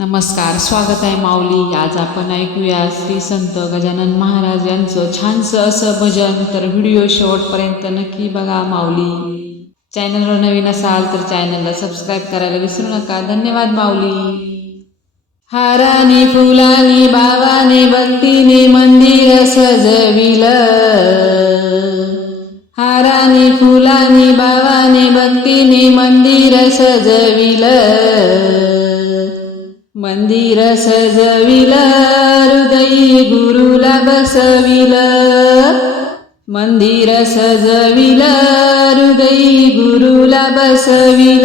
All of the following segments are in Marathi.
नमस्कार स्वागत आहे माऊली. आज आपण ऐकूया श्री संत गजानन महाराज यांचं छानसं असं भजन तर व्हिडिओ शेवटपर्यंत नक्की बघा माऊली. चॅनलवर नवीन असाल तर चॅनलला सबस्क्राईब करायला विसरू नका. धन्यवाद माऊली. हाराने फुलाने बावाने भक्तीने मंदिर सजविल. हाराने फुलाने बावाने भक्तीने मंदिर सजविलं. मंदिर सजविल हृदयी गुरुला बसविल मंदिर सजविल हृदयी गुरुला बसविल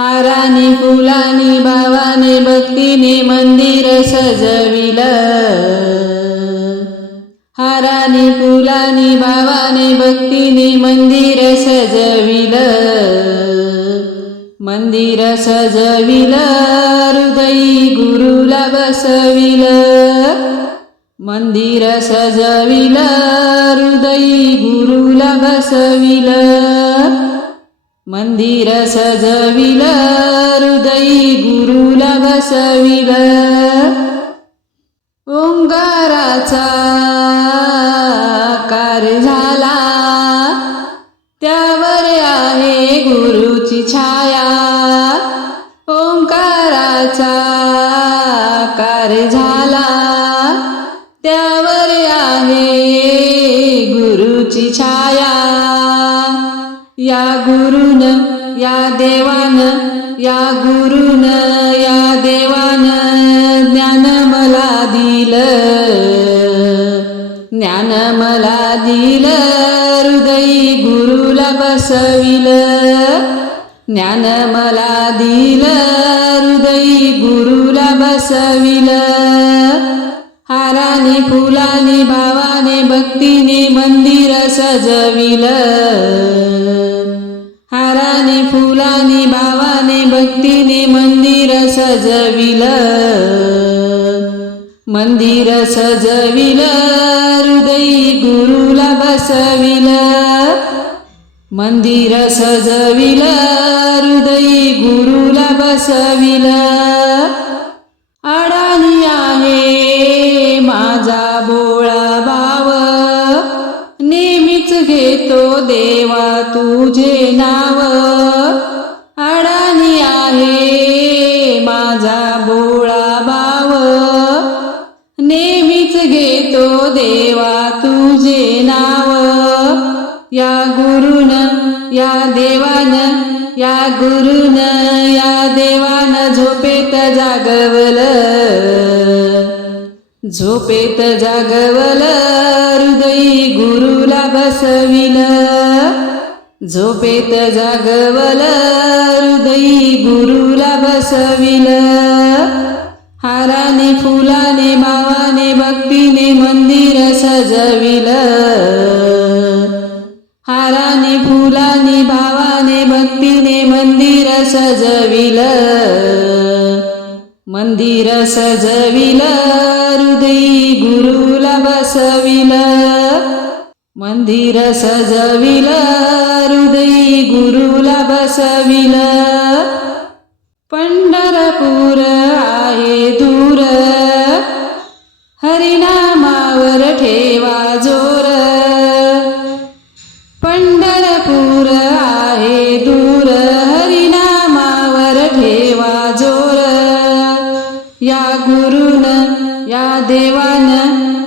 हाराने फुलाने भावाने भक्तीने मंदिर सजविल हाराने फुलाने भावाने भक्तीने मंदिर सजविल मंदिर सजविल हृदयी गुरुला बसविल मंदिर सजविल हृदयी गुरुला बसविल मंदिर सजविल हृदयी गुरुला बसविल ओंकाराचा आकार झाला. त्यावर आहे गुरुची छाया. या गुरुन या देवान या गुरुन ज्ञान मला दिलं हृदयी गुरुला बसविल. हाराने फुलाने भावाने भक्तीने मंदिर सजविल. हाराने फुलाने भावाने भक्तीने मंदिर सजविल. मंदिर सजविल हृदयी गुरुला बसविल. मंदिर सजविल हृदयी गुरुला बसविल. अडाणी आहे माझा बोळा भाव. नेहमीच घेतो देवा तुझे नाव. या देवान या गुरुन या देवान झोपेत जागवल. झोपेत जागवल हृदयी गुरुला बसविल. झोपेत जागवल हृदयी गुरुला बसविल. हाराने फुलाने भावाने भक्तीने मंदिर सजविलं. हाराने फुलाने भावाने भक्तीने मंदिर सजविल. मंदिर सजविल हृदयी गुरुला बसविल. मंदिर सजविल हृदयी गुरुला बसविल. पंढरपूर आहे दूर. या गुरुन या देवान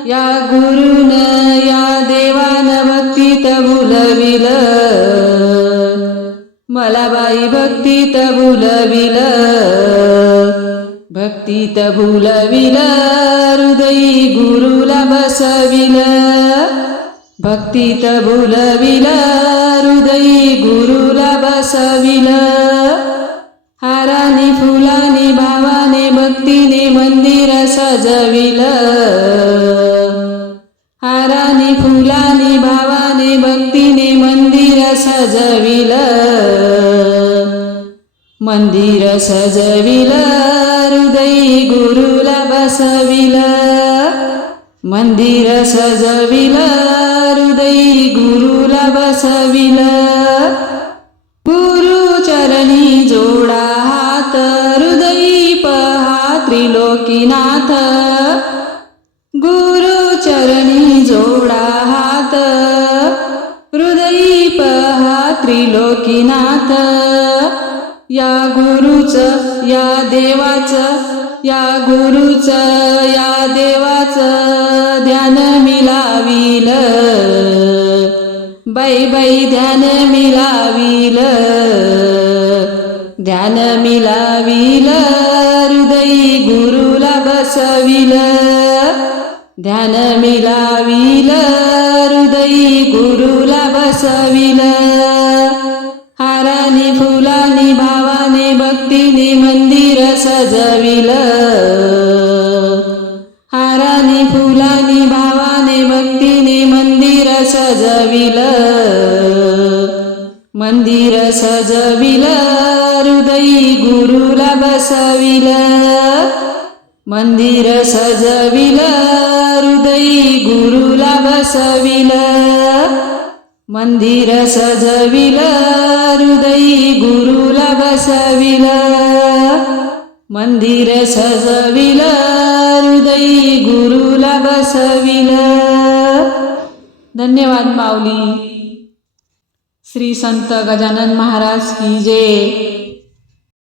या गुरुन या देवान भक्तीत भुलविल. मला बाई भक्तीत भुलविल. भक्तीत भुलविल हृदयी गुरुला बसविल. भक्तीत भुलविल हृदयी गुरुला बसविल. सजविल. हाराने फुलाने भावाने भक्तीने मंदिर सजविल. मंदिर सजविल हृदय गुरुला बसविल. मंदिर सजविल हृदय गुरुला बसविल. स्वामीनाथ गुरुचरणी जोडा हात हृदयी पहा त्रिलोकीनाथ. या गुरुच या देवाच या गुरुच या देवाच ध्यान मिलाविल. बाई बाई ध्यान मिलाविल. ध्यान मिलाविल. बसविल ध्यान मिलाविल हृदयी गुरुला बसविल. हाराने फुलाने भावाने भक्तीने मंदिर सजविल. हाराने फुलाने भावाने भक्तीने मंदिर सजविल. मंदिर सजविल हृदयी गुरुला बसविल. मंदिर सजविल हृदयी गुरुला बसविल. मंदिर सजविल हृदयी गुरुला बसविल. मंदिर सजविल हृदयी गुरुला बसविल. धन्यवाद माऊली. श्री संत गजानन महाराज की जय.